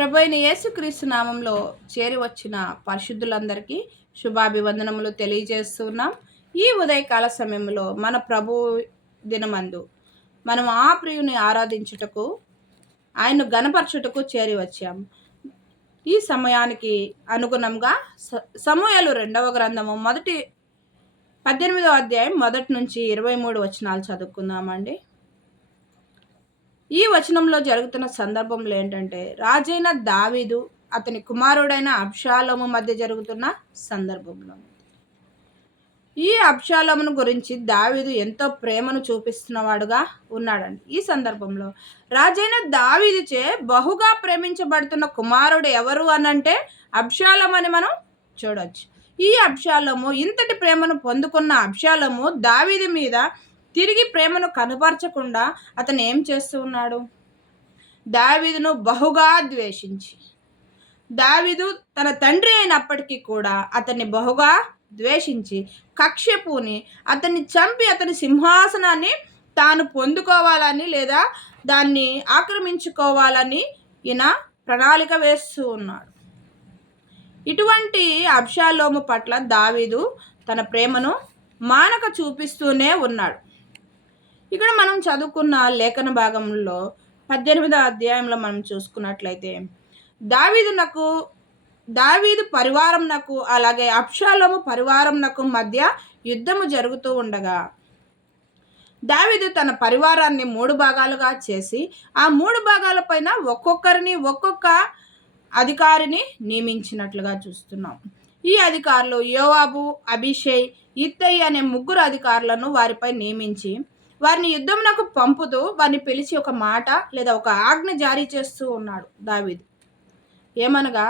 ప్రభైన యేసుక్రీస్తు నామంలో చేరి వచ్చిన పరిశుద్ధులందరికీ శుభాభివందనములు తెలియజేస్తున్నాం. ఈ ఉదయకాల సమయంలో మన ప్రభు దినమందు మనం ఆ ప్రియుని ఆరాధించుటకు, ఆయన్ను గణపరచుటకు చేరి వచ్చాము. ఈ సమయానికి అనుగుణంగా సమూయేలు 2వ గ్రంథము 18వ అధ్యాయం 1 నుంచి 23 వచనాలు చదువుకుందామండి. ఈ వచనంలో జరుగుతున్న సందర్భంలో ఏంటంటే, రాజైన దావీదు అతని కుమారుడైన అబ్షాలోము మధ్య జరుగుతున్న సందర్భంలో ఈ అబ్షాలోమును గురించి దావీదు ఎంతో ప్రేమను చూపిస్తున్నవాడుగా ఉన్నాడండి. ఈ సందర్భంలో రాజైన దావీదుచే బహుగా ప్రేమించబడుతున్న కుమారుడు ఎవరు అనంటే అబ్షాలోము అని మనం చూడవచ్చు. ఈ అబ్షాలోము ఇంతటి ప్రేమను పొందుకున్న అబ్షాలోము దావీదు మీద తిరిగి ప్రేమను కనపరచకుండా అతను ఏం చేస్తూ ఉన్నాడు? దావీదును బహుగా ద్వేషించి, దావీదు తన తండ్రి అయినప్పటికీ కూడా అతన్ని బహుగా ద్వేషించి కక్ష పూని అతన్ని చంపి అతని సింహాసనాన్ని తాను పొందుకోవాలని లేదా దాన్ని ఆక్రమించుకోవాలని ఈయన ప్రణాళిక వేస్తూ ఉన్నాడు. ఇటువంటి అబ్షాలోము పట్ల దావీదు తన ప్రేమను మానక చూపిస్తూనే ఉన్నాడు. ఇక్కడ మనం చదువుకున్న లేఖన భాగంలో 18వ అధ్యాయంలో మనం చూసుకున్నట్లయితే దావీదు పరివారంనకు అలాగే అబ్షాలోము పరివారంనకు మధ్య యుద్ధము జరుగుతూ ఉండగా దావీదు తన పరివారాన్ని 3 భాగాలుగా చేసి ఆ 3 భాగాల పైన ఒక్కొక్క అధికారిని నియమించినట్లుగా చూస్తున్నాం. ఈ అధికారులు యోవాబు, అభిషై, ఇత్తయి అనే 3 అధికారులను వారిపై నియమించి వారిని యుద్ధంనకు పంపుతూ వారిని పిలిచి ఒక మాట లేదా ఒక ఆజ్ఞ జారీ చేస్తూ ఉన్నాడు దావీదు. ఏమనగా,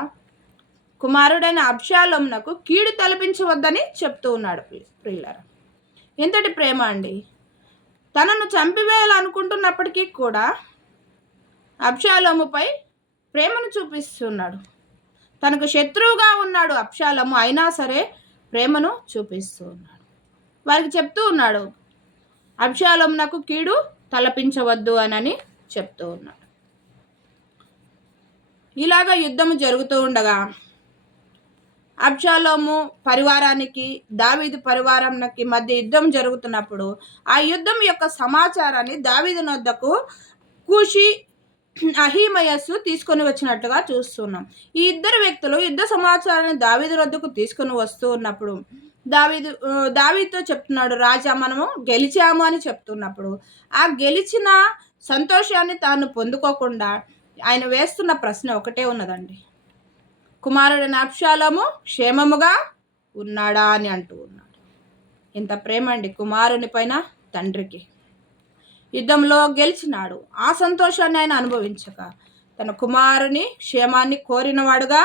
కుమారుడైన అబ్షాలోమునకు కీడు తలపించవద్దని చెప్తూ ఉన్నాడు. ప్రియులారా, ఎంతటి ప్రేమ అండి! తనను చంపివేయాలనుకుంటున్నప్పటికీ కూడా అబ్షాలోముపై ప్రేమను చూపిస్తున్నాడు. తనకు శత్రువుగా ఉన్నాడు అబ్షాలోము, అయినా సరే ప్రేమను చూపిస్తూ ఉన్నాడు. వారికి చెప్తూ ఉన్నాడు, అబ్షాలోమునకు కీడు తలపించవద్దు అని చెప్తూ ఉన్నాడు. ఇలాగా యుద్ధము జరుగుతూ ఉండగా అబ్షాలోము పరివారానికి దావీదు పరివారానికి మధ్య యుద్ధం జరుగుతున్నప్పుడు ఆ యుద్ధం యొక్క సమాచారాన్ని దావీదు వద్దకు కూషి, అహీమయస్సు తీసుకొని వచ్చినట్లుగా చూస్తున్నాం. ఈ 2 వ్యక్తులు యుద్ధ సమాచారాన్ని దావీదు వద్దకు తీసుకొని వస్తూ ఉన్నప్పుడు దావీదుతో చెప్తున్నాడు, రాజా మనము గెలిచాము అని చెప్తున్నప్పుడు ఆ గెలిచిన సంతోషాన్ని తాను పొందుకోకుండా ఆయన వేస్తున్న ప్రశ్న ఒకటే ఉన్నదండి, కుమారుడైన అబ్షాలోము క్షేమముగా ఉన్నాడా అని అంటూ ఉన్నాడు. ఎంత ప్రేమ అండి కుమారుని పైన తండ్రికి! యుద్ధంలో గెలిచినాడు, ఆ సంతోషాన్ని ఆయన అనుభవించక తన కుమారుని క్షేమాన్ని కోరినవాడుగా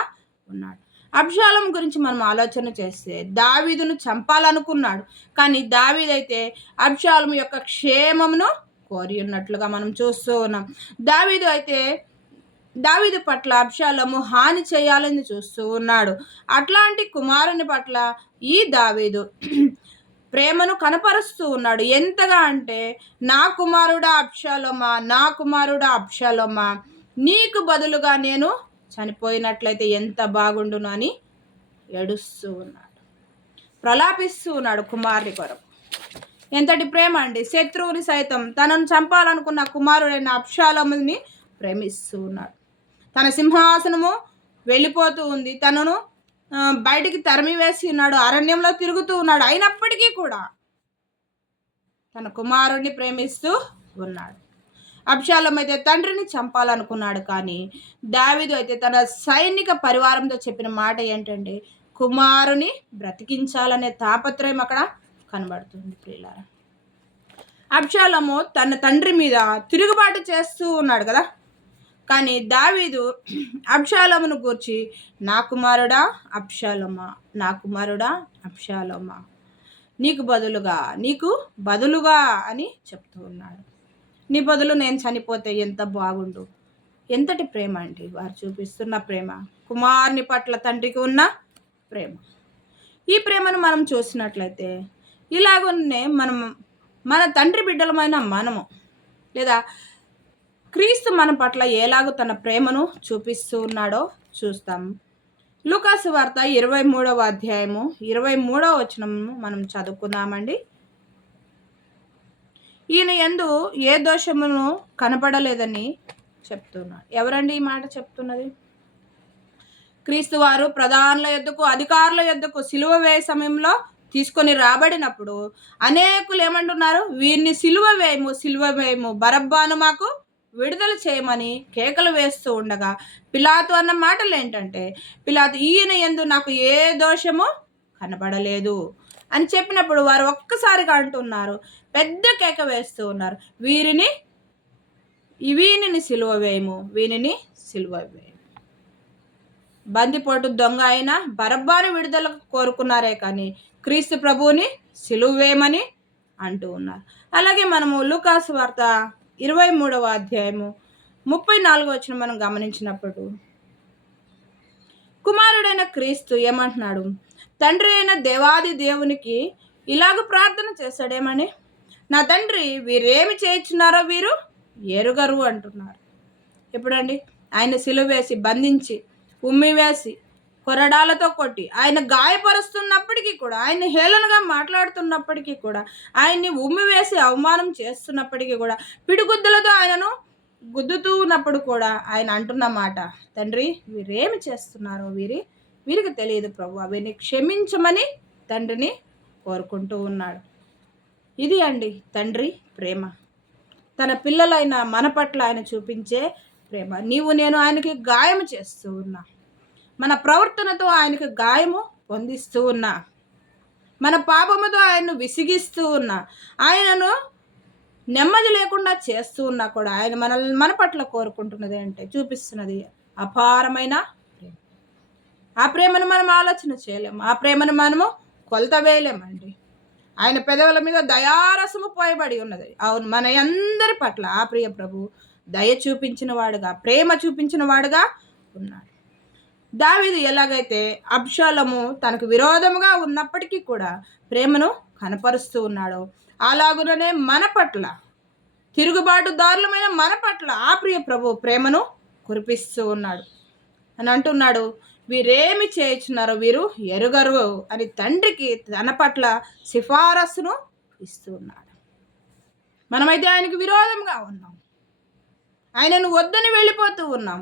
ఉన్నాడు. అబ్షాలోము గురించి మనం ఆలోచన చేస్తే దావీదును చంపాలనుకున్నాడు, కానీ దావీదైతే అబ్షాలోము యొక్క క్షేమమును కోరి ఉన్నట్లుగా మనం చూస్తూ ఉన్నాం. దావీదు పట్ల అబ్షాలోము హాని చేయాలని చూస్తూ ఉన్నాడు. అట్లాంటి కుమారుని పట్ల ఈ దావీదు ప్రేమను కనపరుస్తూ ఉన్నాడు. ఎంతగా అంటే, నా కుమారుడా అబ్షాలోమా, నీకు బదులుగా నేను చనిపోయినట్లయితే ఎంత బాగుండును అని ఏడుస్తూ ఉన్నాడు, ప్రలాపిస్తూ ఉన్నాడు కుమారుని కొరకు. ఎంతటి ప్రేమ అండి! శత్రువుని సైతం తనను చంపాలనుకున్న కుమారుడైన అబ్షాలోముని ప్రేమిస్తూ ఉన్నాడు. తన సింహాసనము వెళ్ళిపోతూ ఉంది, తనను బయటికి తరిమివేసి ఉన్నాడు, అరణ్యంలో తిరుగుతూ ఉన్నాడు, అయినప్పటికీ కూడా తన కుమారుడిని ప్రేమిస్తూ ఉన్నాడు. అబ్షాలోము అయితే తండ్రిని చంపాలనుకున్నాడు, కానీ దావీదు అయితే తన సైనిక పరివారంతో చెప్పిన మాట ఏంటంటే, కుమారుని బ్రతికించాలనే తాపత్రయం అక్కడ కనబడుతుంది. ప్రియులారా, అబ్షాలోము తన తండ్రి మీద తిరుగుబాటు చేస్తూ ఉన్నాడు కదా, కానీ దావీదు అబ్షాలోమును గూర్చి నా కుమారుడా అబ్షాలోమా, నీకు బదులుగా అని చెప్తూ ఉన్నాడు. నీ బదులు నేను చనిపోతే ఎంత బాగుండు! ఎంతటి ప్రేమ అండి వారు చూపిస్తున్న ప్రేమ! కుమారుని పట్ల తండ్రికి ఉన్న ప్రేమ. ఈ ప్రేమను మనం చూసినట్లయితే ఇలాగనే మన తండ్రి బిడ్డలమైన మనము లేదా క్రీస్తు మన పట్ల ఎలాగో తన ప్రేమను చూపిస్తూ ఉన్నాడో చూస్తాం. లూకాసు వార్త 23వ అధ్యాయము 23వ వచనము మనం చదువుకుందామండి. ఈయన యందు ఏ దోషమును కనపడలేదని చెప్తున్నాడు. ఎవరండి ఈ మాట చెప్తున్నది? క్రీస్తు వారు ప్రధానుల యొద్దకు, అధికారుల యొద్దకు సిలువ వేయ సమయంలో తీసుకొని రాబడినప్పుడు అనేకులు ఏమంటున్నారు? వీరిని సిలువ వేయము, బరబ్బాను మాకు విడుదల చేయమని కేకలు వేస్తూ ఉండగా పిలాతు అన్న మాటలు ఏంటంటే, పిలాతు ఈయన యందు నాకు ఏ దోషము కనబడలేదు అని చెప్పినప్పుడు వారు ఒక్కసారిగా అంటున్నారు, పెద్ద కేక వేస్తూ ఉన్నారు, వీరిని సిలువ వేయము, వీనిని సిలువ వేయము. బందిపోటు దొంగ అయిన బరబ్బాను విడుదల కోరుకున్నారే కానీ క్రీస్తు ప్రభువుని సిలువ వేయమని అంటూ ఉన్నారు. అలాగే మనము లూకాసు వార్త 23వ అధ్యాయము 34వ వచనం మనం గమనించినప్పుడు కుమారుడైన క్రీస్తు ఏమంటున్నాడు? తండ్రి అయిన దేవాది దేవునికి ఇలాగ ప్రార్థన చేశాడేమని, నా తండ్రి వీరేమి చేయించున్నారో వీరు ఎరుగరు అంటున్నారు. ఎప్పుడండి? ఆయన సిలువ వేసి బంధించి ఉమ్మి వేసి కొరడాలతో కొట్టి ఆయన గాయపరుస్తున్నప్పటికీ కూడా, ఆయన హేళనగా మాట్లాడుతున్నప్పటికీ కూడా, ఆయన్ని ఉమ్మి వేసి అవమానం చేస్తున్నప్పటికీ కూడా, పిడిగుద్దులతో ఆయనను గుద్దుతూ ఉన్నప్పుడు కూడా ఆయన అంటున్న మాట, తండ్రి వీరేమి చేస్తున్నారో వీరికి తెలియదు ప్రభు, వీరిని క్షమించమని తండ్రిని కోరుకుంటూ ఉన్నాడు. ఇది అండి తండ్రి ప్రేమ. తన పిల్లలైన మన పట్ల ఆయన చూపించే ప్రేమ. నీవు నేను ఆయనకి గాయం చేస్తూ ఉన్నా, మన ప్రవర్తనతో ఆయనకు గాయము పొందిస్తూ ఉన్నా, మన పాపముతో ఆయన్ను విసిగిస్తూ ఉన్నా, ఆయనను నెమ్మది లేకుండా చేస్తూ ఉన్నా కూడా ఆయన మన పట్ల కోరుకుంటున్నది అంటే, చూపిస్తున్నది అపారమైన ప్రేమ. ఆ ప్రేమను మనం ఆలోచన చేయలేము, ఆ ప్రేమను మనము కొలత వేయలేమండి. ఆయన పెదవుల మీద దయారసము పోయబడి ఉన్నది. అవును, మన అందరి పట్ల ఆ ప్రియ ప్రభు దయ చూపించిన వాడుగా, ప్రేమ చూపించిన వాడుగా ఉన్నాడు. దావీదు ఎలాగైతే అబ్షాలోము తనకు విరోధముగా ఉన్నప్పటికీ కూడా ప్రేమను కనపరుస్తూ ఉన్నాడో, అలాగుననే మన పట్ల, తిరుగుబాటుదారులమైన మన పట్ల ఆ ప్రియ ప్రభు ప్రేమను కురిపిస్తూ ఉన్నాడు అని అంటున్నాడు. వీరేమి చేయుచున్నారో వీరు ఎరుగరు అని తండ్రికి తన పట్ల సిఫారసును ఇస్తూ ఉన్నాడు. మనమైతే ఆయనకు విరోధంగా ఉన్నాం, ఆయనను వద్దని వెళ్ళిపోతూ ఉన్నాం,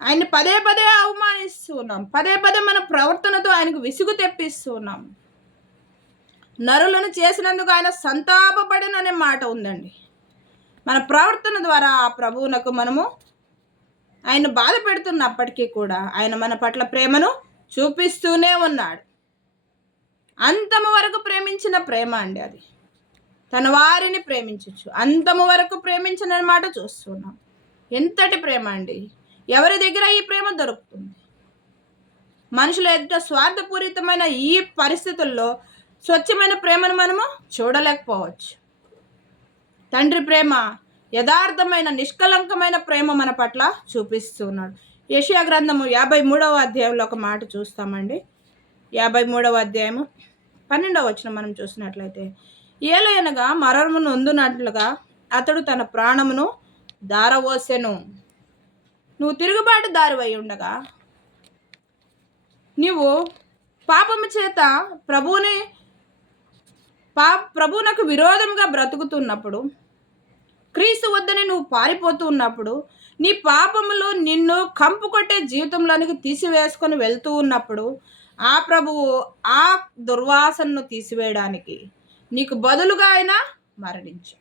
ఆయన్ని పదే పదే అవమానిస్తూ ఉన్నాం, పదే పదే మన ప్రవర్తనతో ఆయనకు విసుగు తెప్పిస్తూ ఉన్నాం. నరులను చేసినందుకు ఆయన సంతాపపడిననే మాట ఉందండి. మన ప్రవర్తన ద్వారా ఆ ప్రభువునకు మనము ఆయన బాధ పెడుతున్నప్పటికీ కూడా ఆయన మన పట్ల ప్రేమను చూపిస్తూనే ఉన్నాడు. అంతము వరకు ప్రేమించిన ప్రేమ అండి అది. తన వారిని ప్రేమించచ్చు, అంతము వరకు ప్రేమించిన మాట చూస్తున్నాం. ఎంతటి ప్రేమ అండి! ఎవరి దగ్గర ఈ ప్రేమ దొరుకుతుంది? మనుషుల ఎదుట స్వార్థపూరితమైన ఈ పరిస్థితుల్లో స్వచ్ఛమైన ప్రేమను మనము చూడలేకపోవచ్చు. తండ్రి ప్రేమ, యథార్థమైన నిష్కలంకమైన ప్రేమ మన పట్ల చూపిస్తున్నాడు. యెషయా గ్రంథము 53వ అధ్యాయంలో ఒక మాట చూస్తామండి. 53వ అధ్యాయము 12వ వచనం మనం చూసినట్లయితే, ఏలయనగా మరణము నొందునట్లుగా అతడు తన ప్రాణమును దారవోసెను. నువ్వు తిరుగుబాటు దారివై ఉండగా, నీవు పాపము చేత ప్రభువునకు విరోధంగా బ్రతుకుతున్నప్పుడు, క్రీస్తు వద్దని నువ్వు పారిపోతూ ఉన్నప్పుడు, నీ పాపములు నిన్ను కంపు కొట్టే జీవితంలోనికి తీసివేసుకొని వెళ్తూ ఉన్నప్పుడు, ఆ ప్రభువు ఆ దుర్వాసనను తీసివేయడానికి నీకు బదులుగా ఆయన మరణించు.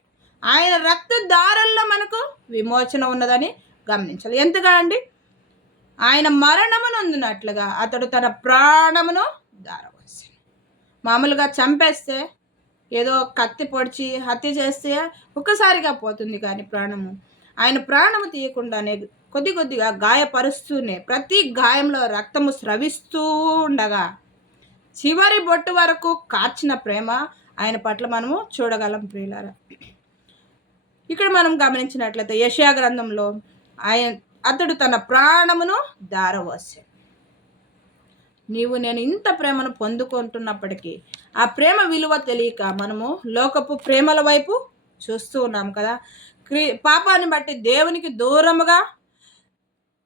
ఆయన రక్త దారుల్లో మనకు విమోచన ఉన్నదని గమనించాలి. ఎంతగా అండి? ఆయన మరణము నొందినట్లుగా అతడు తన ప్రాణమును దారవోసెను. మామూలుగా చంపేస్తే, ఏదో కత్తి పొడిచి హత్య చేస్తే ఒక్కసారిగా పోతుంది కానీ ప్రాణము, ఆయన ప్రాణము తీయకుండానే కొద్ది కొద్దిగా గాయపరుస్తూనే, ప్రతి గాయంలో రక్తము స్రవిస్తూ ఉండగా చివరి బొట్టు వరకు కార్చిన ప్రేమ ఆయన పట్ల మనము చూడగలం ప్రియులారా. ఇక్కడ మనం గమనించినట్లయితే యెషయా గ్రంథంలో అతడు తన ప్రాణమును దారవోసెను. నీవు నేను ఇంత ప్రేమను పొందుకుంటున్నప్పటికీ ఆ ప్రేమ విలువ తెలియక మనము లోకపు ప్రేమల వైపు చూస్తూ ఉన్నాం కదా. పాపాన్ని బట్టి దేవునికి దూరముగా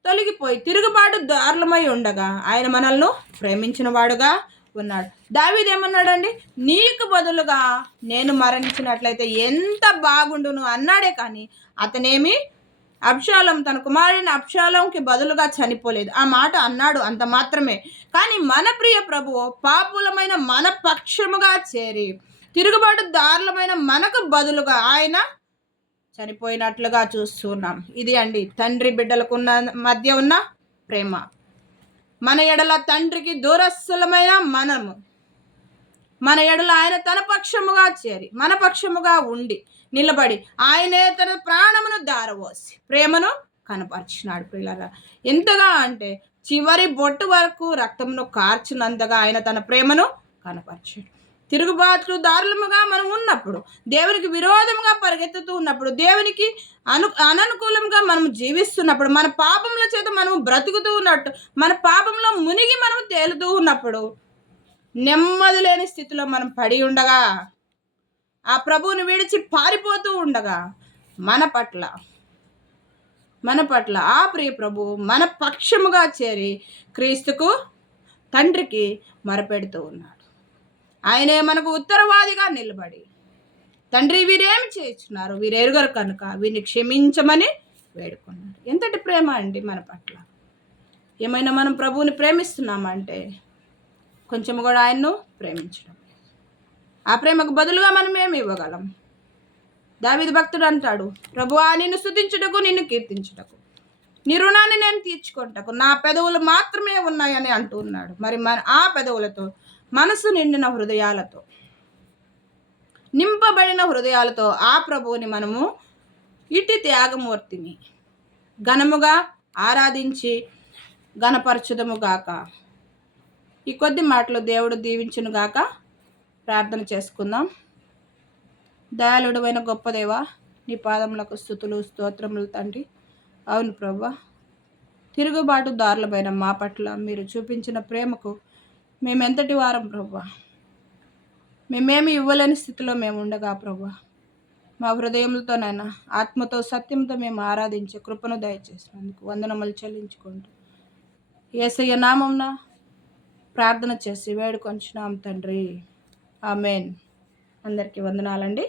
తొలగిపోయి తిరుగుబాటు దారులమై ఉండగా ఆయన మనల్ని ప్రేమించిన వాడుగా ఉన్నాడు. దావీదు ఏమన్నాడండి? నీకు బదులుగా నేను మరణించినట్లయితే ఎంత బాగుండును అన్నాడే కానీ అతనేమి అబ్షాలోం తన కుమారుని అబ్షాలోంకి బదులుగా చనిపోలేదు. ఆ మాట అన్నాడు, అంత మాత్రమే. కానీ మన ప్రియ ప్రభువు పాపులమైన మన పక్షముగా చేరి తిరుగుబాటు దారులమైన మనకు బదులుగా ఆయన చనిపోయినట్లుగా చూస్తున్నాం. ఇది అండి తండ్రి బిడ్డలకు మధ్య ఉన్న ప్రేమ. మన ఎడల తండ్రికి దూరస్థులమైన మనము, మన ఎడల ఆయన తన పక్షముగా చేరి మన పక్షముగా ఉండి నిలబడి ఆయనే తన ప్రాణమును దారవోసి ప్రేమను కనపరిచినాడు. ప్రియులారా, ఎంతగా అంటే చివరి బొట్టు వరకు రక్తమును కార్చినంతగా ఆయన తన ప్రేమను కనపరిచాడు. తిరుగుబాటు దారులముగా మనం ఉన్నప్పుడు, దేవునికి విరోధంగా పరిగెత్తుతూ ఉన్నప్పుడు, దేవునికి అననుకూలంగా మనం జీవిస్తున్నప్పుడు, మన పాపముల చేత మనం బ్రతుకుతూ ఉన్నట్టు, మన పాపంలో మునిగి మనం తేలుతూ ఉన్నప్పుడు, నెమ్మది లేని స్థితిలో మనం పడి ఉండగా, ఆ ప్రభువుని విడిచి పారిపోతూ ఉండగా మన పట్ల ఆ ప్రియ ప్రభువు మన పక్షముగా చేరి క్రీస్తుకు తండ్రికి మొరపెడుతూ ఉన్నాడు. ఆయనే మనకు ఉత్తరవాదిగా నిలబడి, తండ్రి వీరేమి చేస్తున్నారు, వీరెరుగరు కనుక వీరిని క్షమించమని వేడుకున్నాడు. ఎంతటి ప్రేమ అండి మన పట్ల! ఏమైనా మనం ప్రభువుని ప్రేమిస్తున్నామంటే కొంచెం కూడా ఆయన్ను ప్రేమించడం. ఆ ప్రేమకు బదులుగా మనం ఏమి ఇవ్వగలం? దావీదు భక్తుడు అంటాడు, ప్రభువా నిన్ను స్తుతించుటకు, నిన్ను కీర్తించుటకు, నీ రుణాన్ని నేను తీర్చుకుంటకు నా పెదవులు మాత్రమే ఉన్నాయని అంటూ ఉన్నాడు. మరి ఆ పెదవులతో, మనసు నిండిన హృదయాలతో, నింపబడిన హృదయాలతో ఆ ప్రభువుని మనము ఇటు త్యాగమూర్తిని ఘనముగా ఆరాధించి ఘనపరచుదము గాక. ఈ కొద్ది మాటలు దేవుడు దీవించును గాక. ప్రార్థన చేసుకుందాం. దయాళుడైన గొప్ప దేవా, నీ పాదములకు స్తుతులు స్తోత్రములు తండ్రి. అవును ప్రభువా, తిరుగుబాటు దారులమైన మా పట్ల మీరు చూపించిన ప్రేమకు మేమెంతటి వారం ప్రభువా. మేమేమి ఇవ్వలేని స్థితిలో మేము ఉండగా ప్రభువా, మా హృదయములతోనైనా ఆత్మతో సత్యంతో మేము ఆరాధించే కృపను దయచేసినందుకు వందనములు చెల్లించుకుంటూ యేసయ్య నామమున ప్రార్థన చేసి వేడుకొంచున్నాం తండ్రి. ఆమేన్. అందరికీ వందనాలండి.